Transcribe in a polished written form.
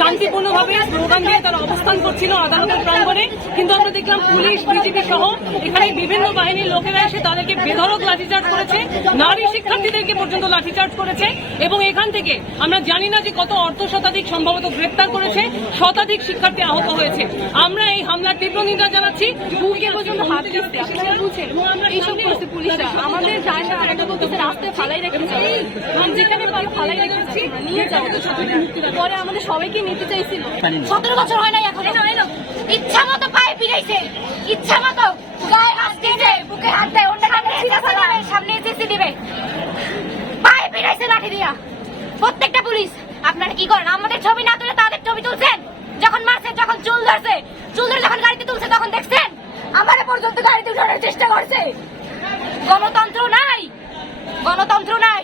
শান্তিপূর্ণভাবে স্লোগান দিয়ে তারা অবস্থান করছিল আদালতের প্রাঙ্গণে, কিন্তু আমরা দেখলাম পুলিশ, বিজেপি সহ এখানে বিভিন্ন বাহিনীর লোকেরা এসে তাদেরকে বেধড়ক লাঠিচার্জ করেছে, নারী শিক্ষার্থীদেরকে পর্যন্ত লাঠিচার্জ করেছে। এবং এখান থেকে আমরা জানি না যে কত শতাধিক সম্ভবত গ্রেপ্তার করেছে, শতাধিক শিক্ষার্থী আহত হয়েছে। আমরা এই হামলার তীব্র নিন্দা জানাচ্ছি। বুকে পর্যন্ত হাত দিচ্ছে পুলিশরা, আমাদের রাস্তায় ফালাই রেখেছে, যেখানে ফালাই রেখেছি নিয়ে যাবো পরে আমাদের সবাইকে নিতে চাইছিল। 17 বছর হয় নাই এখন, ইচ্ছা মতো পায়ে পিড়াইছে, ইচ্ছা মতো গায়ে হাত দিয়েছে, বুকে হাত দেয়, সামনে এসে দিবে, পায়ে পিড়াইছে লাঠি দিয়া। প্রত্যেকটা পুলিশ আপনারা কি করেন? আমাদের ছবি না তুলে তাদের ছবি তুলছেন। যখন মারছে, যখন চুল ধরে যখন গাড়িতে তুলছে তখন দেখছেন? আমার পর্যন্ত গাড়িতে উঠানোর চেষ্টা করছে। গণতন্ত্র নাই, গণতন্ত্র নাই।